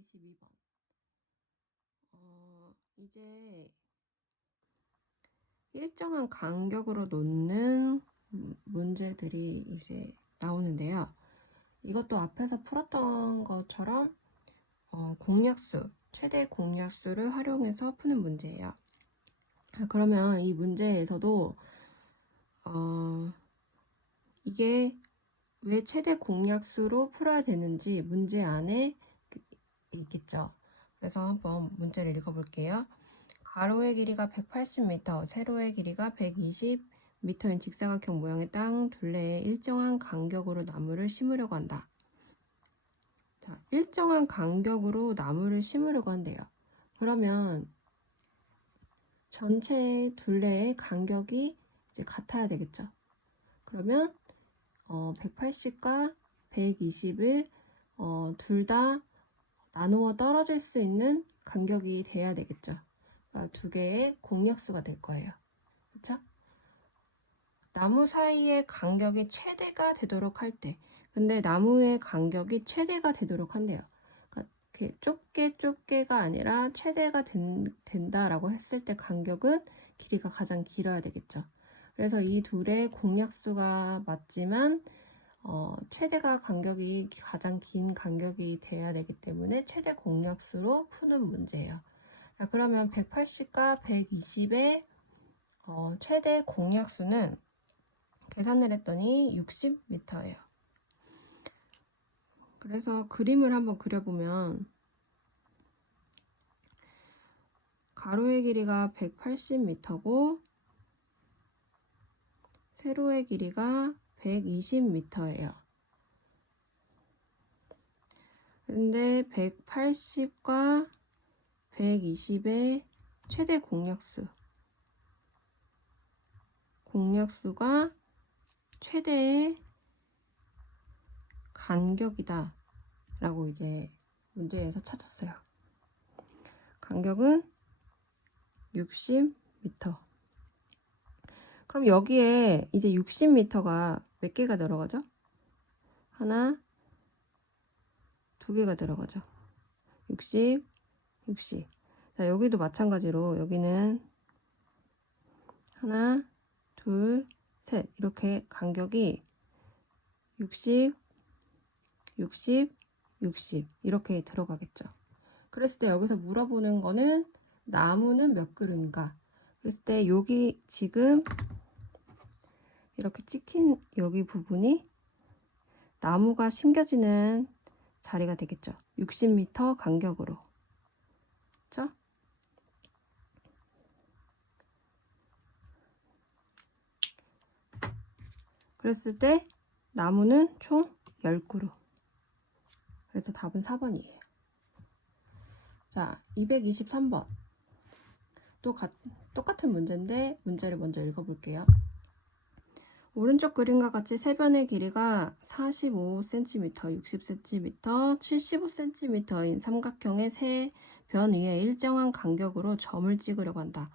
122번. 이제 일정한 간격으로 놓는 문제들이 이제 나오는데요. 이것도 앞에서 풀었던 것처럼 공약수, 최대 공약수를 활용해서 푸는 문제예요. 그러면 이 문제에서도 이게 왜 최대 공약수로 풀어야 되는지 문제 안에 있겠죠. 그래서 한번 문제를 읽어볼게요. 가로의 길이가 180m, 세로의 길이가 120m인 직사각형 모양의 땅 둘레에 일정한 간격으로 나무를 심으려고 한다. 자, 일정한 간격으로 나무를 심으려고 한대요. 그러면 전체 둘레의 간격이 이제 같아야 되겠죠. 그러면 180과 120을 둘 다 나누어 떨어질 수 있는 간격이 돼야 되겠죠. 그러니까 두 개의 공약수가 될 거예요. 그렇죠? 나무 사이의 간격이 최대가 되도록 할 때, 근데 나무의 간격이 최대가 되도록 한대요. 그러니까 이렇게 좁게가 아니라 최대가 된다라고 했을 때 간격은 길이가 가장 길어야 되겠죠. 그래서 이 둘의 공약수가 맞지만 최대가 간격이 가장 긴 간격이 돼야 되기 때문에 최대 공약수로 푸는 문제예요. 자, 그러면 180과 120의 최대 공약수는 계산을 했더니 60m예요. 그래서 그림을 한번 그려보면 가로의 길이가 180m고 세로의 길이가 120m예요. 근데 180과 120의 최대 공약수가 최대의 간격이다 라고 이제 문제에서 찾았어요. 간격은 60m. 그럼 여기에 이제 60m가 몇 개가 들어가죠? 하나, 두 개가 들어가죠. 60, 60. 자, 여기도 마찬가지로 여기는 하나, 둘, 셋. 이렇게 간격이 60, 60, 60 이렇게 들어가겠죠. 그랬을 때 여기서 물어보는 거는 나무는 몇 그루인가? 그랬을 때 여기 지금 이렇게 찍힌 여기 부분이 나무가 심겨지는 자리가 되겠죠. 60m 간격으로. 그렇죠? 그랬을 때 나무는 총 10그루. 그래서 답은 4번이에요. 자, 223번. 또 똑같은 문제인데 문제를 먼저 읽어볼게요. 오른쪽 그림과 같이 세 변의 길이가 45cm, 60cm, 75cm인 삼각형의 세 변 위에 일정한 간격으로 점을 찍으려고 한다.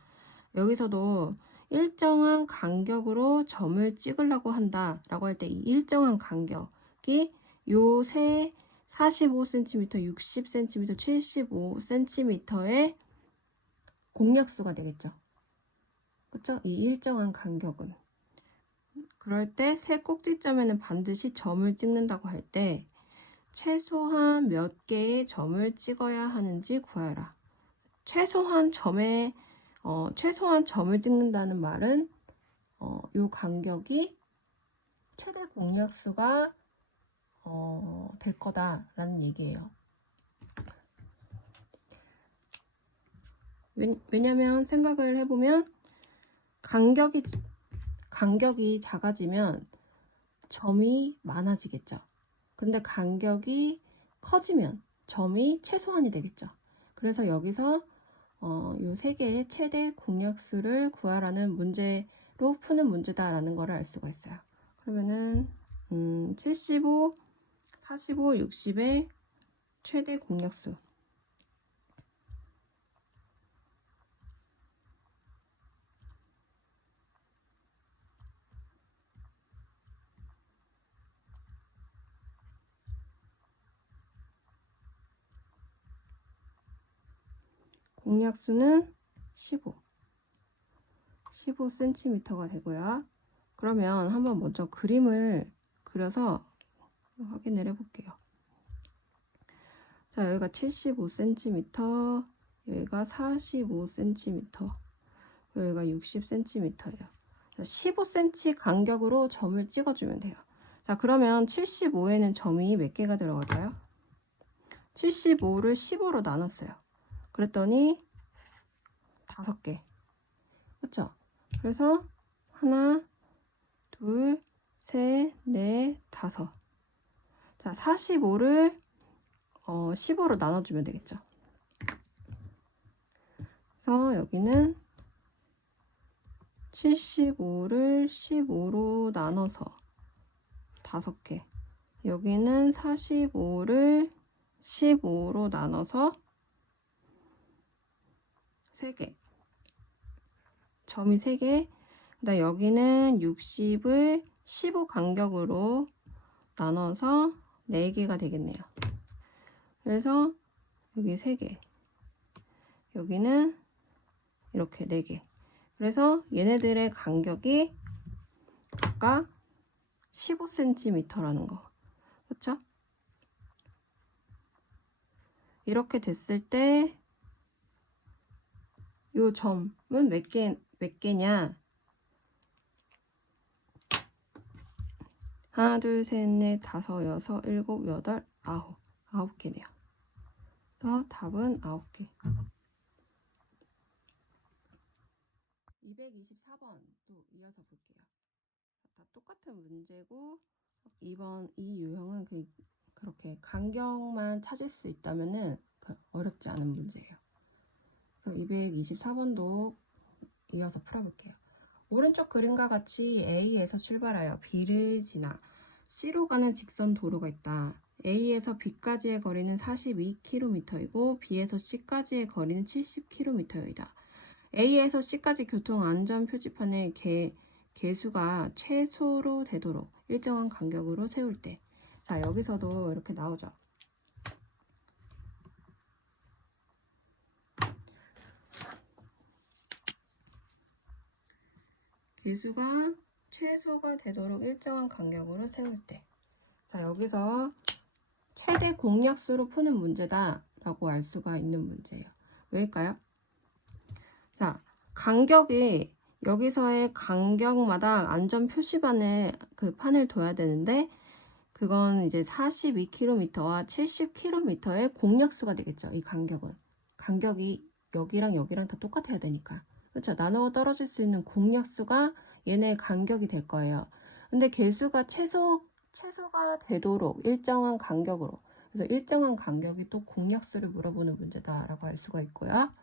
여기서도 일정한 간격으로 점을 찍으려고 한다 라고 할 때 이 일정한 간격이 요 세 45cm, 60cm, 75cm의 공약수가 되겠죠. 그쵸? 이 일정한 간격은. 그럴 때 세 꼭지점에는 반드시 점을 찍는다고 할 때 최소한 몇 개의 점을 찍어야 하는지 구하라. 최소한 점을 찍는다는 말은 요 간격이 최대 공약수가 될 거다라는 얘기예요. 왜냐면 생각을 해보면 간격이 작아지면 점이 많아지겠죠. 근데 간격이 커지면 점이 최소한이 되겠죠. 그래서 여기서 요 세 개의 최대 공약수를 구하라는 문제로 푸는 문제다라는 거를 알 수가 있어요. 그러면은 75, 45, 60의 최대 공약수. 공약수는 15cm가 되고요. 그러면 한번 먼저 그림을 그려서 확인을 해볼게요. 자, 여기가 75cm, 여기가 45cm, 여기가 60cm예요. 15cm 간격으로 점을 찍어주면 돼요. 자, 그러면 75에는 점이 몇 개가 들어갈까요? 75를 15로 나눴어요. 그랬더니 5개. 그렇죠? 그래서 하나, 둘, 셋, 넷, 5. 자, 45를 15로 나눠주면 되겠죠. 그래서 여기는 75를 15로 나눠서 5개. 여기는 45를 15로 나눠서 3개. 점이 3개. 그다음 여기는 60을 15 간격으로 나눠서 4개가 되겠네요. 그래서 여기 3개. 여기는 이렇게 4개. 그래서 얘네들의 간격이 각각 15cm라는 거. 그렇죠? 이렇게 됐을 때 이 점은 몇 개냐? 하나, 둘, 셋, 넷, 다섯, 여섯, 일곱, 여덟, 아홉. 9개네요. 그래서 답은 9개. 224번 또 이어서 볼게요. 다 똑같은 문제고 2번 이 유형은 그렇게 간격만 찾을 수 있다면은 어렵지 않은 문제예요. 그래서 224번도 이어서 풀어볼게요. 오른쪽 그림과 같이 A에서 출발하여 B를 지나 C로 가는 직선 도로가 있다. A에서 B까지의 거리는 42km이고 B에서 C까지의 거리는 70km이다. A에서 C까지 교통안전 표지판에 개수가 최소로 되도록 일정한 간격으로 세울 때. 자, 여기서도 이렇게 나오죠. 개수가 최소가 되도록 일정한 간격으로 세울 때. 자, 여기서 최대 공약수로 푸는 문제다 라고 알 수가 있는 문제예요. 왜일까요? 자, 간격이 여기서의 간격마다 안전 표시판에 판을 둬야 되는데 그건 이제 42km와 70km의 공약수가 되겠죠. 이 간격은. 간격이 여기랑 여기랑 다 똑같아야 되니까. 그렇죠? 나누어 떨어질 수 있는 공약수가 얘네의 간격이 될 거예요. 근데 개수가 최소가 되도록 일정한 간격으로. 그래서 일정한 간격이 또 공약수를 물어보는 문제다라고 알 수가 있고요.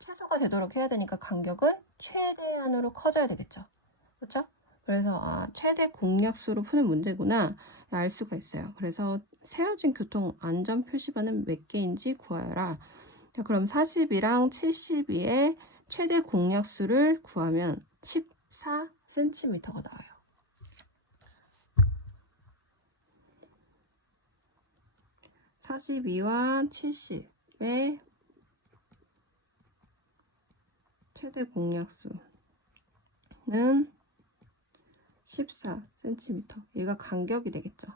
최소가 되도록 해야 되니까 간격은 최대한으로 커져야 되겠죠. 그렇죠? 그래서 최대 공약수로 푸는 문제구나 알 수가 있어요. 그래서 세워진 교통 안전 표시판은 몇 개인지 구하여라. 자, 그럼 40이랑 72의 최대 공약수를 구하면 14cm가 나와요. (42와 70의) 최대 공약수는 14cm. 얘가 간격이 되겠죠.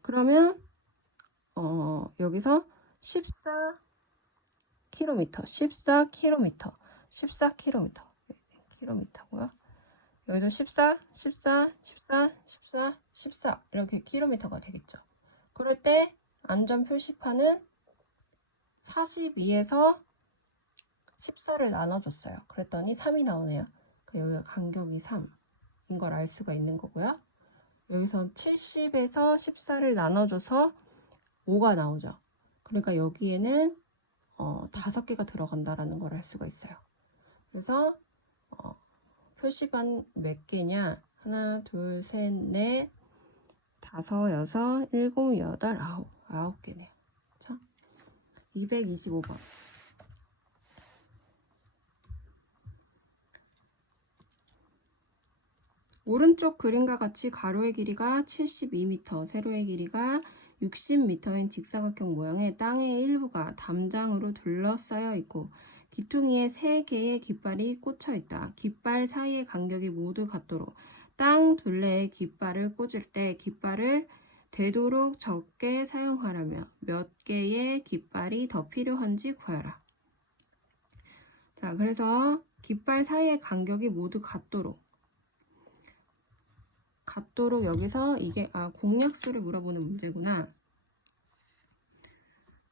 그러면 여기서 14km고요. 여기도 14 이렇게 킬로미터가 되겠죠. 그럴 때 안전 표시판은 42에서 14를 나눠줬어요. 그랬더니 3이 나오네요. 여기가 간격이 3인 걸 알 수가 있는 거고요. 여기서 70에서 14를 나눠줘서 5가 나오죠. 그러니까 여기에는 5개가 들어간다라는 걸 알 수가 있어요. 그래서 표시판 몇 개냐? 하나, 둘, 셋, 넷, 다섯, 여섯, 일곱, 여덟, 아홉. 9개네요. 자, 225번. 오른쪽 그림과 같이 가로의 길이가 72m, 세로의 길이가 60m인 직사각형 모양의 땅의 일부가 담장으로 둘러싸여 있고 기퉁이에 3개의 깃발이 꽂혀 있다. 깃발 사이의 간격이 모두 같도록 땅 둘레에 깃발을 꽂을 때 깃발을 되도록 적게 사용하라며 몇 개의 깃발이 더 필요한지 구하라. 자, 그래서 깃발 사이의 간격이 모두 같도록 여기서 이게 공약수를 물어보는 문제구나.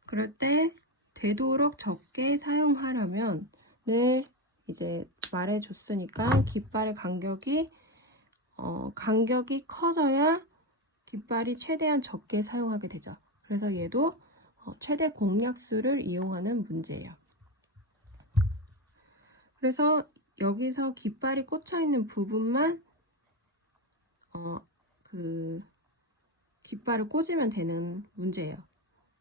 그럴 때 되도록 적게 사용하려면 늘 이제 말해줬으니까 깃발의 간격이 커져야 깃발이 최대한 적게 사용하게 되죠. 그래서 얘도 최대 공약수를 이용하는 문제예요. 그래서 여기서 깃발이 꽂혀 있는 부분만 깃발을 꽂으면 되는 문제예요.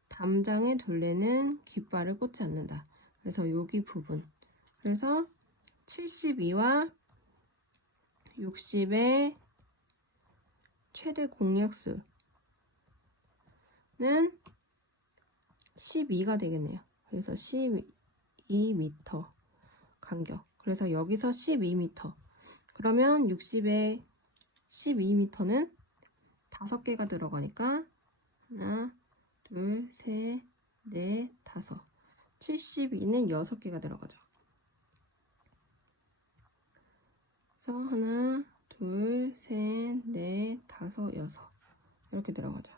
담장의 둘레는 깃발을 꽂지 않는다. 그래서 여기 부분. 그래서 72와 60의 최대 공약수는 12가 되겠네요. 그래서 12m 간격. 그래서 여기서 12m. 그러면 60의 12m는 5개가 들어가니까 하나, 둘, 셋, 넷, 다섯. 72는 6개가 들어가죠. 그래서 하나, 둘, 셋, 넷, 다섯, 여섯. 이렇게 들어가죠.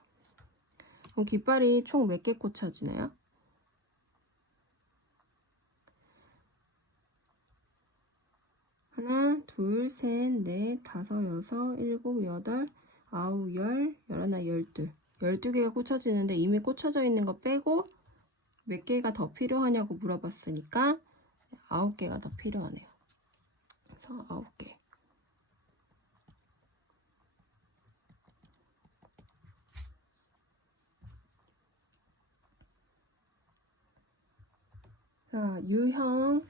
그럼 깃발이 총 몇 개 꽂혀지나요? 하나, 둘, 셋, 넷, 다섯, 여섯, 일곱, 여덟, 아홉, 열, 열하나, 12. 12개가 꽂혀지는데 이미 꽂혀져 있는 거 빼고 몇 개가 더 필요하냐고 물어봤으니까 9개가 더 필요하네요. 그래서 9개. 자, 유형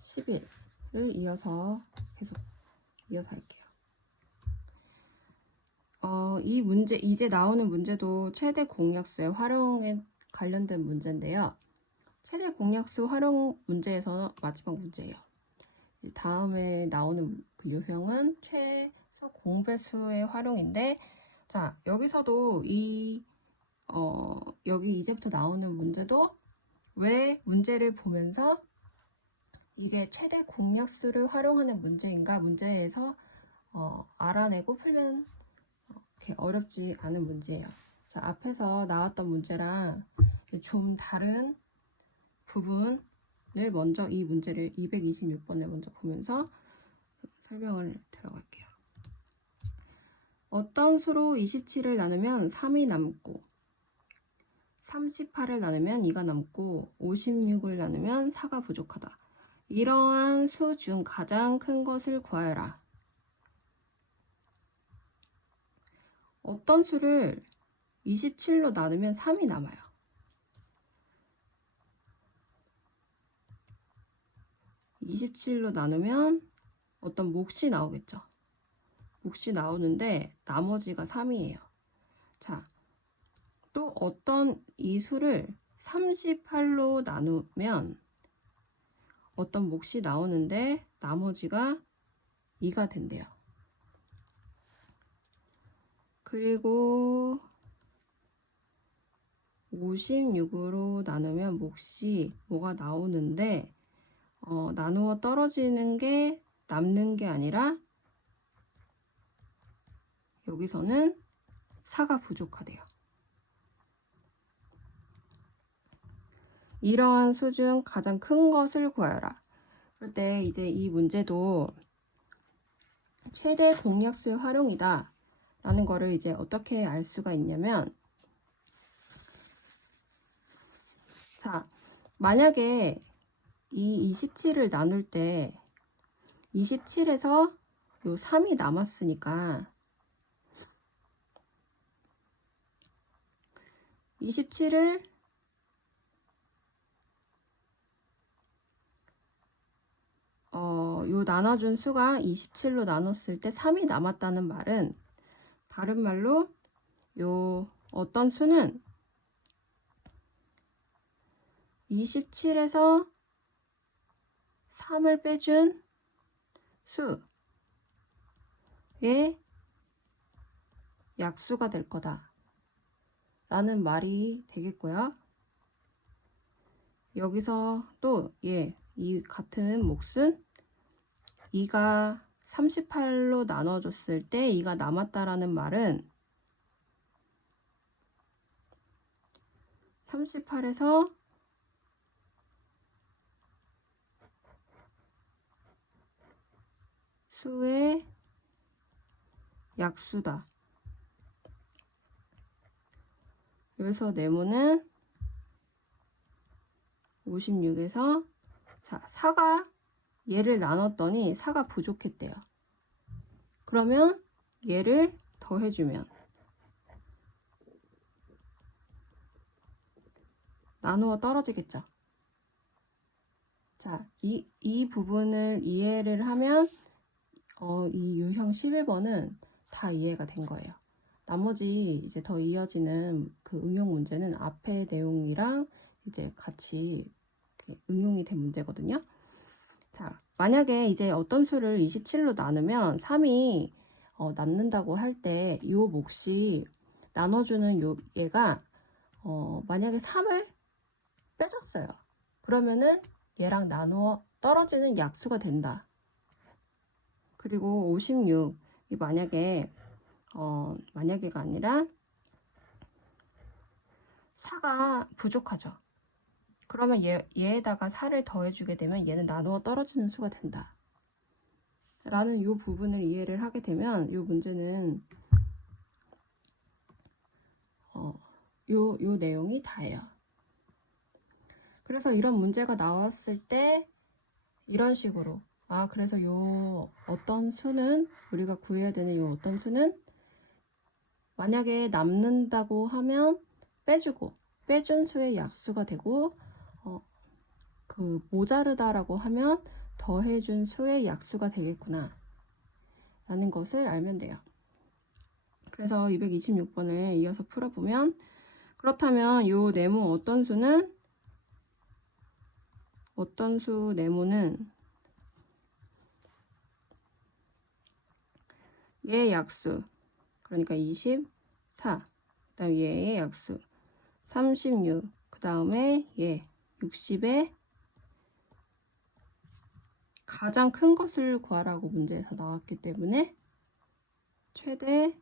11을 이어서 할게요. 이 문제, 이제 나오는 문제도 최대 공약수의 활용에 관련된 문제인데요. 최대 공약수 활용 문제에서 마지막 문제예요. 다음에 나오는 그 유형은 최소 공배수의 활용인데, 자, 여기서도 여기 이제부터 나오는 문제도 왜 문제를 보면서 이게 최대 공약수를 활용하는 문제인가 문제에서 알아내고 풀면 이렇게 어렵지 않은 문제예요. 자, 앞에서 나왔던 문제랑 좀 다른 부분을 먼저 이 문제를 226번을 먼저 보면서 설명을 들어갈게요. 어떤 수로 27을 나누면 3이 남고 38을 나누면 2가 남고 56을 나누면 4가 부족하다. 이러한 수 중 가장 큰 것을 구하여라. 어떤 수를 27로 나누면 3이 남아요. 27로 나누면 어떤 몫이 나오겠죠. 몫이 나오는데 나머지가 3이에요. 자, 또 어떤 이 수를 38로 나누면 어떤 몫이 나오는데 나머지가 2가 된대요. 그리고 56으로 나누면 몫이 뭐가 나오는데 나누어 떨어지는 게 남는 게 아니라 여기서는 4가 부족하대요. 이러한 수 중 가장 큰 것을 구하여라. 그럴 때 이제 이 문제도 최대 공약수의 활용이다 라는 거를 이제 어떻게 알 수가 있냐면, 자, 만약에 이 27을 나눌 때 27에서 요 3이 남았으니까 27을 요 나눠준 수가 27로 나눴을 때 3이 남았다는 말은 다른 말로 요 어떤 수는 27에서 3을 빼준 수의 약수가 될 거다 라는 말이 되겠고요. 여기서 또 이 같은 몫은 2가 38로 나눠줬을 때 2가 남았다라는 말은 38에서 수의 약수다. 여기서 네모는 56에서 자, 4가 얘를 나눴더니 4가 부족했대요. 그러면 얘를 더해주면 나누어 떨어지겠죠. 자, 이 부분을 이해를 하면 이 유형 11번은 다 이해가 된 거예요. 나머지 이제 더 이어지는 그 응용 문제는 앞에 내용이랑 이제 같이 응용이 된 문제거든요. 자, 만약에 이제 어떤 수를 27로 나누면 3이 남는다고 할 때 이 몫이 나눠주는 얘가 만약에 3을 빼줬어요. 그러면은 얘랑 나누어 떨어지는 약수가 된다. 그리고 56이 만약에가 아니라 4가 부족하죠. 그러면 얘에다가 4를 더해주게 되면 얘는 나누어 떨어지는 수가 된다. 라는 이 부분을 이해를 하게 되면 이 문제는 요 내용이 다예요. 그래서 이런 문제가 나왔을 때 이런 식으로 그래서 요 어떤 수는 우리가 구해야 되는 요 어떤 수는 만약에 남는다고 하면 빼준 수의 약수가 되고 그 모자르다라고 하면 더해준 수의 약수가 되겠구나 라는 것을 알면 돼요. 그래서 226번을 이어서 풀어보면 그렇다면 요 네모 어떤 수 네모는 얘의 약수 그러니까 24 그 다음에 얘의 약수 36 그 다음에 얘 60의 가장 큰 것을 구하라고 문제에서 나왔기 때문에 최대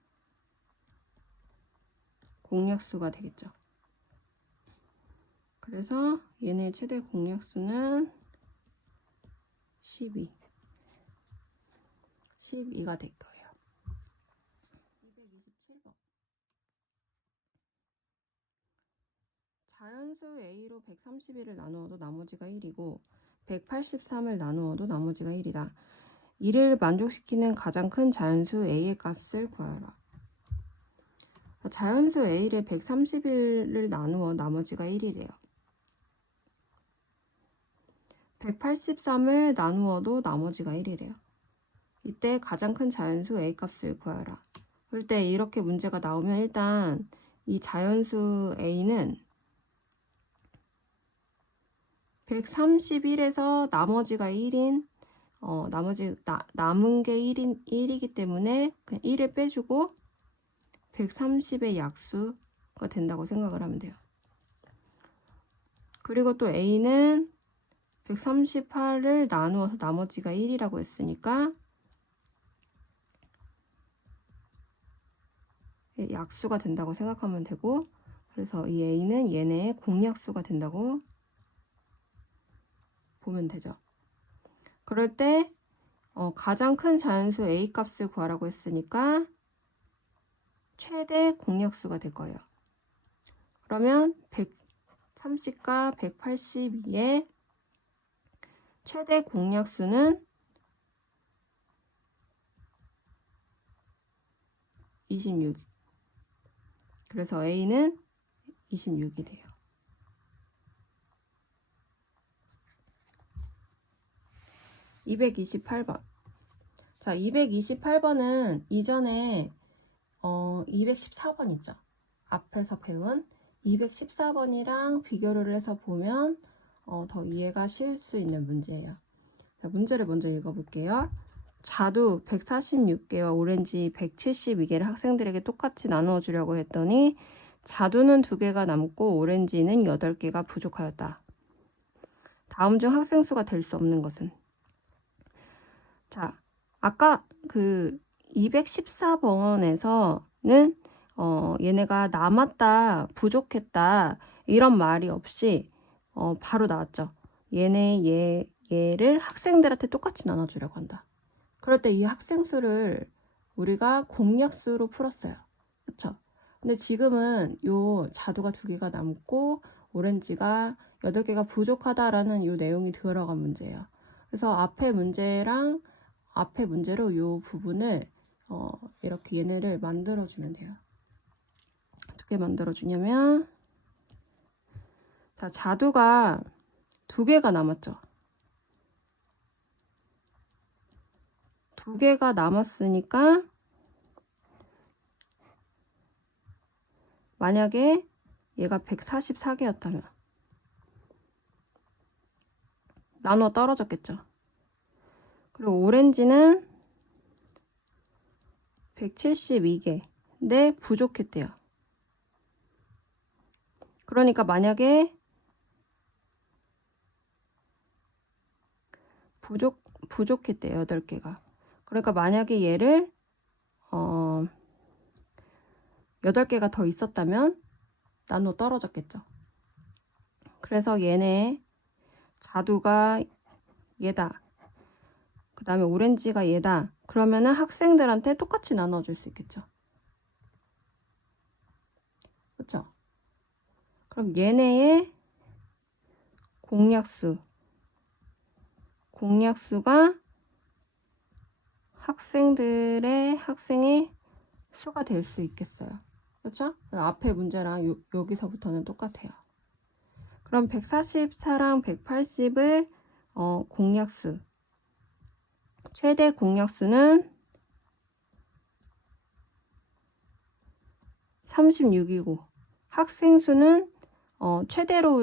공약수가 되겠죠. 그래서 얘네 최대 공약수는 12가 될 거예요. 227번. 자연수 A로 131을 나누어도 나머지가 1이고 183을 나누어도 나머지가 1이다. 이를 만족시키는 가장 큰 자연수 A의 값을 구하라. 자연수 A를 131을 나누어 나머지가 1이래요. 183을 나누어도 나머지가 1이래요. 이때 가장 큰 자연수 A 값을 구하라. 그럴 때 이렇게 문제가 나오면 일단 이 자연수 A는 131에서 나머지가 1인 남은 게 1이기 때문에 그냥 1을 빼주고 130의 약수가 된다고 생각을 하면 돼요. 그리고 또 A는 138을 나누어서 나머지가 1이라고 했으니까 약수가 된다고 생각하면 되고 그래서 이 A는 얘네의 공약수가 된다고 보면 되죠. 그럴 때 가장 큰 자연수 A 값을 구하라고 했으니까 최대 공약수가 될 거예요. 그러면 130과 182의 최대 공약수는 26. 그래서 A는 26이 돼요. 228번. 자, 228번은 이전에 214번 있죠. 앞에서 배운 214번이랑 비교를 해서 보면 더 이해가 쉬울 수 있는 문제예요. 자, 문제를 먼저 읽어볼게요. 자두 146개와 오렌지 172개를 학생들에게 똑같이 나누어 주려고 했더니 자두는 2개가 남고 오렌지는 8개가 부족하였다. 다음 중 학생 수가 될 수 없는 것은? 자, 아까 그 214번에서는 얘네가 남았다, 부족했다 이런 말이 없이 바로 나왔죠. 얘를 학생들한테 똑같이 나눠주려고 한다. 그럴 때 이 학생 수를 우리가 공약수로 풀었어요. 그쵸? 근데 지금은 요 자두가 2개가 남고 오렌지가 8개가 부족하다라는 요 내용이 들어간 문제예요. 그래서 앞에 문제로 요 부분을 이렇게 얘네를 만들어주면 돼요. 어떻게 만들어주냐면, 자, 자두가 2개가 남았죠. 2개가 남았으니까 만약에 얘가 144개였다면 나눠 떨어졌겠죠. 그리고 오렌지는 172개인데 부족했대요. 그러니까 만약에 부족했대요. 8개가. 그러니까 만약에 얘를 8개가 더 있었다면 나눠 떨어졌겠죠. 그래서 얘네 자두가 얘다. 그 다음에 오렌지가 얘다. 그러면은 학생들한테 똑같이 나눠줄 수 있겠죠. 그쵸? 그럼 얘네의 공약수가 학생의 수가 될 수 있겠어요. 그렇죠? 앞에 문제랑 여기서부터는 똑같아요. 그럼 144랑 180을 공약수, 최대 공약수는 36이고 학생 수는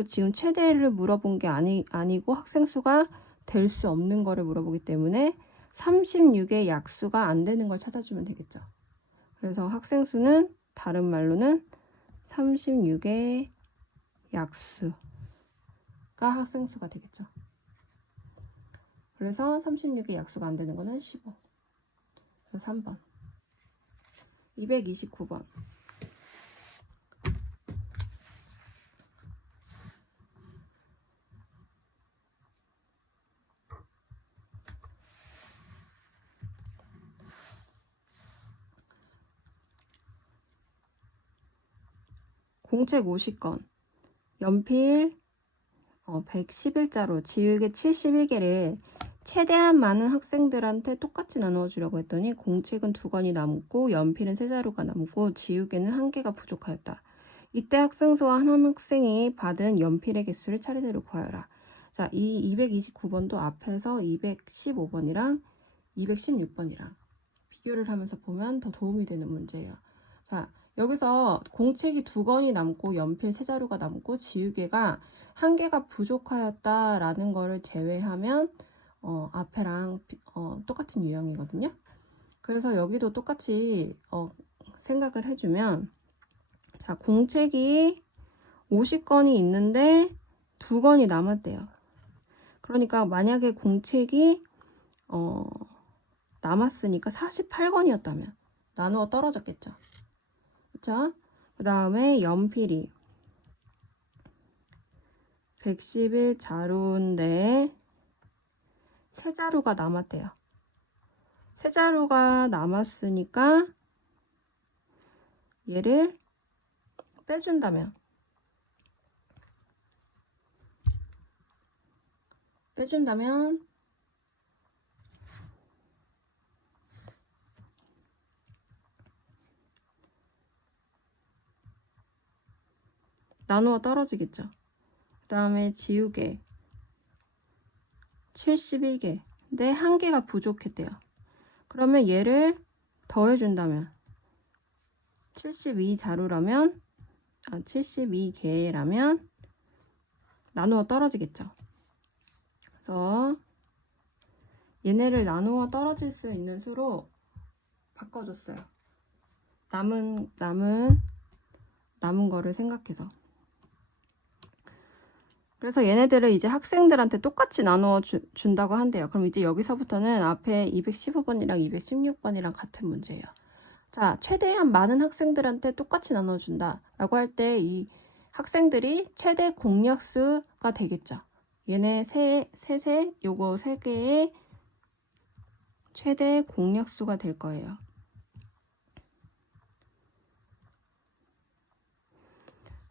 지금 최대를 물어본 게 아니고 학생 수가 될 수 없는 거를 물어보기 때문에 36의 약수가 안 되는 걸 찾아주면 되겠죠. 그래서 학생 수는 다른 말로는 36의 약수가 학생 수가 되겠죠. 그래서 36의 약수가 안 되는 거는 15. 그래서 3번. 229번. 공책 50건, 연필 111자로 지우개 71개를 최대한 많은 학생들한테 똑같이 나누어 주려고 했더니 공책은 2권이 남고 연필은 3자루가 남고 지우개는 1개가 부족하였다. 이때 학생 수와 한 학생이 받은 연필의 개수를 차례대로 구하여라. 자, 이 229번도 앞에서 215번이랑 216번이랑 비교를 하면서 보면 더 도움이 되는 문제예요. 자, 여기서 공책이 2권이 남고 연필 3자루가 남고 지우개가 1개가 부족하였다라는 거를 제외하면 앞에랑 똑같은 유형이거든요. 그래서 여기도 똑같이 생각을 해주면, 자, 공책이 50건이 있는데 2건이 남았대요. 그러니까 만약에 공책이 남았으니까 48건이었다면 나누어 떨어졌겠죠. 그쵸? 그 다음에 연필이 111자루인데 3자루가 남았대요. 3자루가 남았으니까 얘를 빼준다면 나누어 떨어지겠죠. 그 다음에 지우개 71개. 근데 1개가 부족했대요. 그러면 얘를 더해준다면 72자루라면 72개라면 나누어 떨어지겠죠. 그래서 얘네를 나누어 떨어질 수 있는 수로 바꿔줬어요. 남은 거를 생각해서. 그래서 얘네들을 이제 학생들한테 똑같이 나누어 준다고 한대요. 그럼 이제 여기서부터는 앞에 215번이랑 216번이랑 같은 문제예요. 자, 최대한 많은 학생들한테 똑같이 나눠준다 라고 할 때 이 학생들이 최대 공약수가 되겠죠. 얘네 요거 세 개의 최대 공약수가 될 거예요.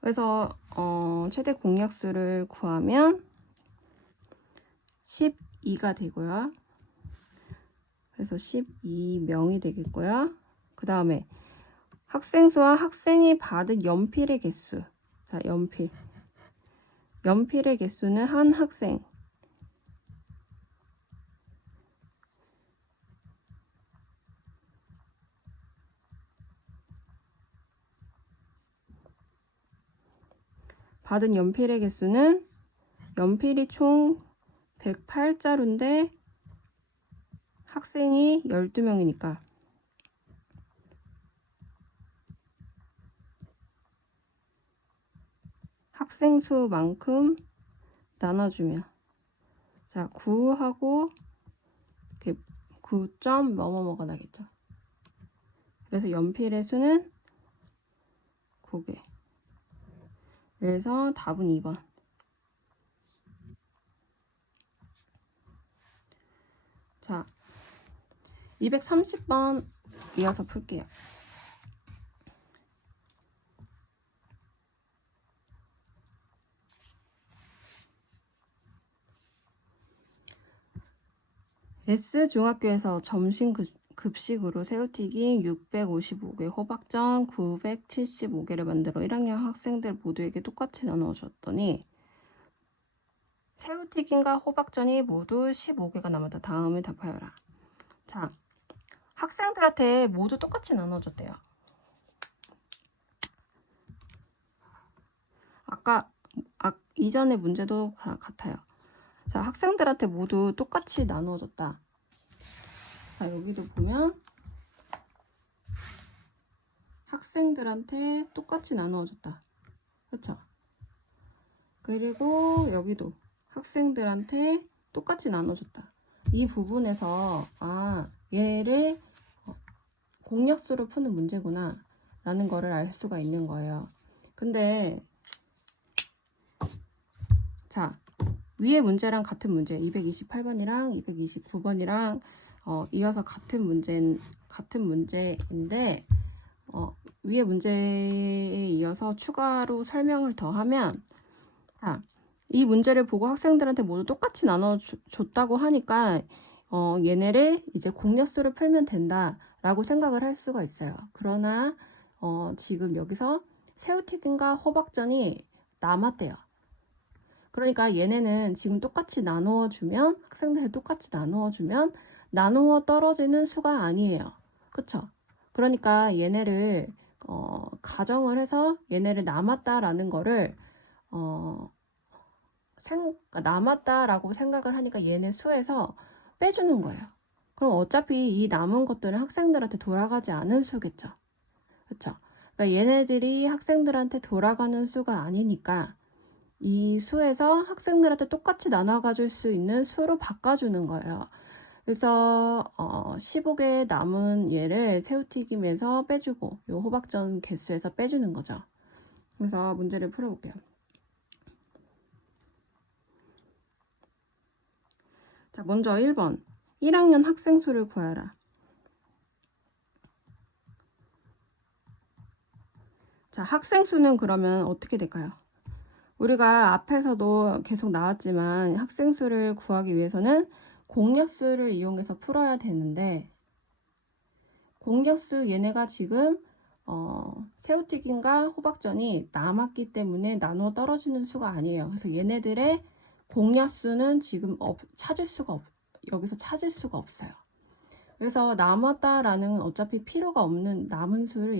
그래서 최대 공약수를 구하면 12가 되고요. 그래서 12명이 되겠고요. 그 다음에 학생 수와 학생이 받은 연필의 개수. 자, 연필의 개수는 한 학생. 받은 연필의 개수는 연필이 총 108자루인데 학생이 12명이니까 학생 수만큼 나눠주면 자 9하고 9점 뭐뭐뭐가 나겠죠. 그래서 연필의 수는 9개. 그래서 답은 2번. 자 230번 이어서 풀게요. S중학교에서 점심 급식으로 새우튀김 655개, 호박전 975개를 만들어 1학년 학생들 모두에게 똑같이 나누어 주었더니 새우튀김과 호박전이 모두 15개가 남았다. 다음에 답하여라. 자, 학생들한테 모두 똑같이 나눠줬대요. 아까 이전의 문제도 같아요. 자, 학생들한테 모두 똑같이 나눠줬다. 자, 여기도 보면 학생들한테 똑같이 나누어줬다. 그쵸? 그리고 여기도 학생들한테 똑같이 나눠줬다. 이 부분에서 얘를 공약수로 푸는 문제구나 라는 거를 알 수가 있는 거예요. 근데 자, 위에 문제랑 같은 문제 228번이랑 229번이랑 이어서 같은 문제인데 위에 문제에 이어서 추가로 설명을 더 하면 이 문제를 보고 학생들한테 모두 똑같이 나눠줬다고 하니까 얘네를 이제 공약수를 풀면 된다 라고 생각을 할 수가 있어요. 그러나 지금 여기서 새우튀김과 호박전이 남았대요. 그러니까 얘네는 지금 똑같이 나누어주면 학생들한테 똑같이 나누어주면 나누어 떨어지는 수가 아니에요. 그쵸? 그러니까 얘네를 가정을 해서 얘네를 남았다라는 거를 남았다라고 생각을 하니까 얘네 수에서 빼주는 거예요. 그럼 어차피 이 남은 것들은 학생들한테 돌아가지 않은 수겠죠. 그쵸? 그러니까 얘네들이 학생들한테 돌아가는 수가 아니니까 이 수에서 학생들한테 똑같이 나눠 가줄 수 있는 수로 바꿔주는 거예요. 그래서 15개 남은 얘를 새우튀김에서 빼주고 요 호박전 개수에서 빼주는 거죠. 그래서 문제를 풀어볼게요. 자, 먼저 1번 1학년 학생 수를 구하라. 자, 학생 수는 그러면 어떻게 될까요? 우리가 앞에서도 계속 나왔지만 학생 수를 구하기 위해서는 공약수를 이용해서 풀어야 되는데 공약수 얘네가 지금 새우튀김과 호박전이 남았기 때문에 나누어 떨어지는 수가 아니에요. 그래서 얘네들의 공약수는 지금 여기서 찾을 수가 없어요. 그래서 남았다라는 어차피 필요가 없는 남은 수를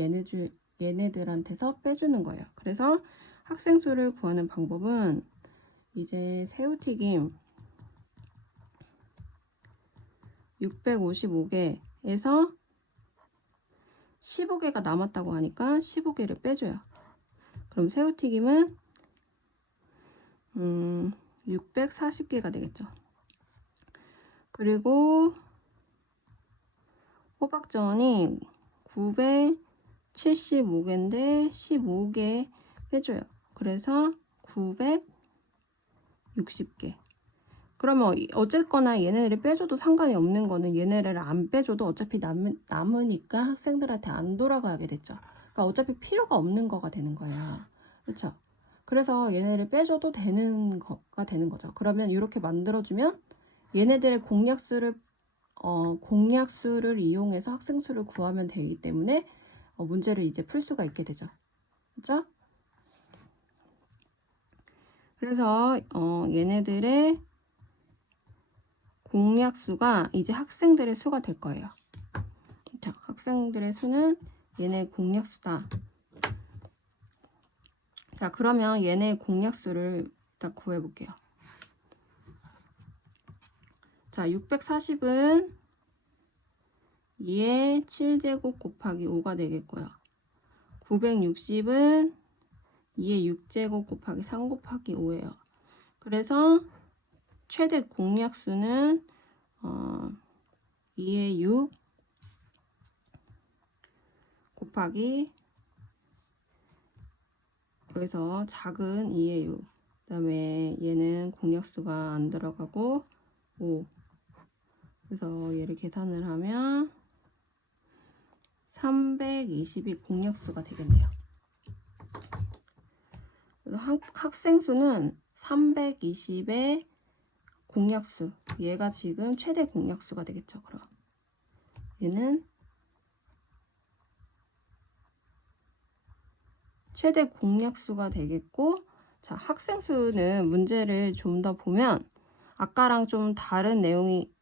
얘네들한테서 빼주는 거예요. 그래서 학생 수를 구하는 방법은 이제 새우튀김 655개에서 15개가 남았다고 하니까 15개를 빼줘요. 그럼 새우튀김은 640개가 되겠죠. 그리고 호박전이 975개인데 15개 빼줘요. 그래서 960개. 그러면 어쨌거나 얘네를 빼줘도 상관이 없는 거는 얘네를 안 빼줘도 어차피 남으니까 학생들한테 안 돌아가게 됐죠. 그러니까 어차피 필요가 없는 거가 되는 거예요. 그렇죠? 그래서 얘네를 빼줘도 되는 거가 되는 거죠. 그러면 이렇게 만들어주면 얘네들의 공약수를 이용해서 학생 수를 구하면 되기 때문에 문제를 이제 풀 수가 있게 되죠. 그렇죠? 그래서 얘네들의 공약수가 이제 학생들의 수가 될 거예요. 자, 학생들의 수는 얘네 공약수다. 자, 그러면 얘네 공약수를 일단 구해볼게요. 자, 640은 2의 7제곱 곱하기 5가 되겠고요. 960은 2의 6제곱 곱하기 3 곱하기 5예요. 그래서 최대 공약수는 2의 6 곱하기 여기서 작은 2의 6 그 다음에 얘는 공약수가 안 들어가고 5 그래서 얘를 계산을 하면 320이 공약수가 되겠네요. 그래서 학생 수는 320의 공약수, 얘가 지금 최대 공약수가 되겠죠. 그럼 얘는 최대 공약수가 되겠고, 자, 학생 수는 문제를 좀 더 보면 아까랑 좀 다른 내용이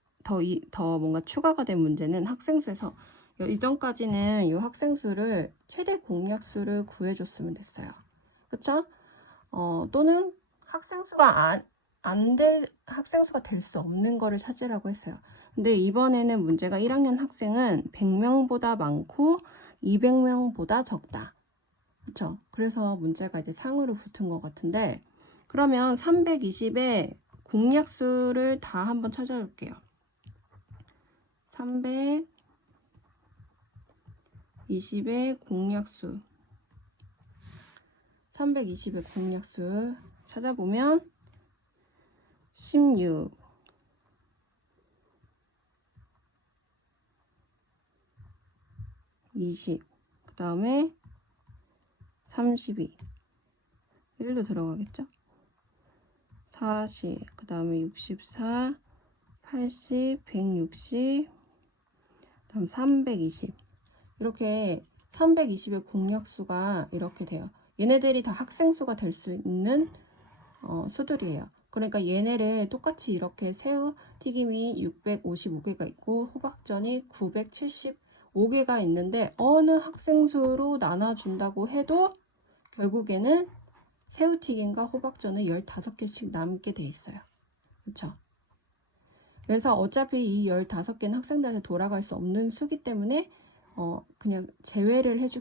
더 뭔가 추가가 된 문제는 학생 수에서 이전까지는 이 학생 수를 최대 공약수를 구해줬으면 됐어요. 그쵸? 또는 학생 수가 학생 수가 될 수 없는 거를 찾으라고 했어요. 근데 이번에는 문제가 1학년 학생은 100명보다 많고 200명보다 적다. 그쵸? 그래서 문제가 이제 상으로 붙은 것 같은데, 그러면 320의 공약수를 다 한번 찾아볼게요. 320의 공약수. 320의 공약수 찾아보면 16, 20, 그 다음에 32, 1도 들어가겠죠? 40, 그 다음에 64, 80, 160, 그 다음 320. 이렇게 320의 공약수가 이렇게 돼요. 얘네들이 다 학생 수가 될 수 있는 수들이에요. 그러니까 얘네를 똑같이 이렇게 새우 튀김이 655개가 있고 호박전이 975개가 있는데 어느 학생 수로 나눠준다고 해도 결국에는 새우튀김과 호박전은 15개씩 남게 돼 있어요. 그쵸? 그래서 어차피 이 15개는 학생들한테 돌아갈 수 없는 수기 때문에 그냥 제외를 해서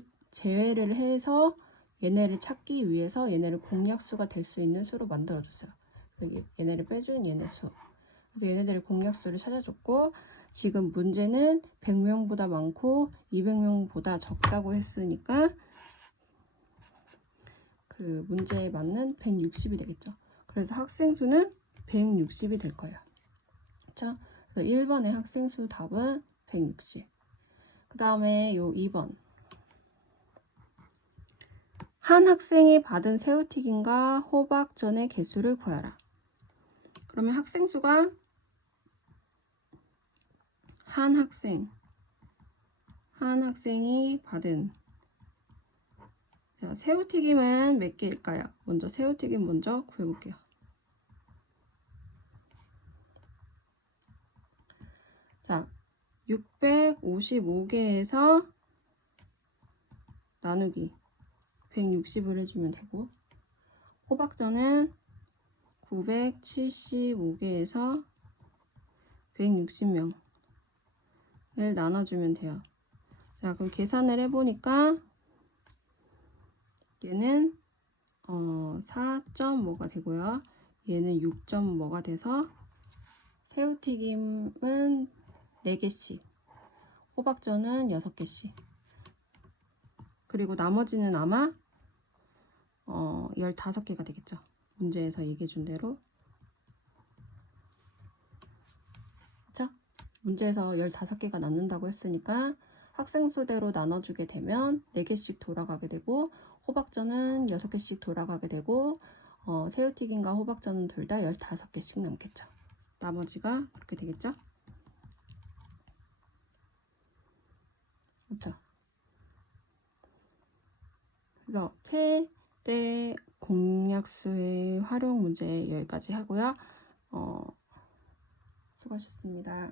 얘네를 찾기 위해서 얘네를 공약수가 될 수 있는 수로 만들어줬어요. 얘네를 빼준 얘네 수. 그래서 얘네들의 공약수를 찾아줬고, 지금 문제는 100명보다 많고 200명보다 적다고 했으니까 그 문제에 맞는 160이 되겠죠. 그래서 학생 수는 160이 될 거예요. 그렇죠? 그래서 1번의 학생 수 답은 160. 그 다음에 요 2번. 한 학생이 받은 새우튀김과 호박전의 개수를 구하라. 그러면 학생 수가 한 학생이 받은, 자, 새우튀김은 몇 개일까요? 먼저 새우튀김 먼저 구해볼게요. 자, 655개에서 나누기 160을 해주면 되고, 호박전은 975개에서 160명을 나눠주면 돼요. 자, 그럼 계산을 해보니까 얘는 4.뭐가 되고요. 얘는 6.뭐가 돼서 새우튀김은 4개씩, 호박전은 6개씩. 그리고 나머지는 아마 15개가 되겠죠. 문제에서 얘기해준 대로. 그쵸? 문제에서 15개가 남는다고 했으니까 학생 수대로 나눠주게 되면 4개씩 돌아가게 되고, 호박전은 6개씩 돌아가게 되고, 새우튀김과 호박전은 둘 다 15개씩 남겠죠. 나머지가 그렇게 되겠죠? 그렇죠? 그래서 최대 공약수의 활용 문제 여기까지 하고요. 수고하셨습니다.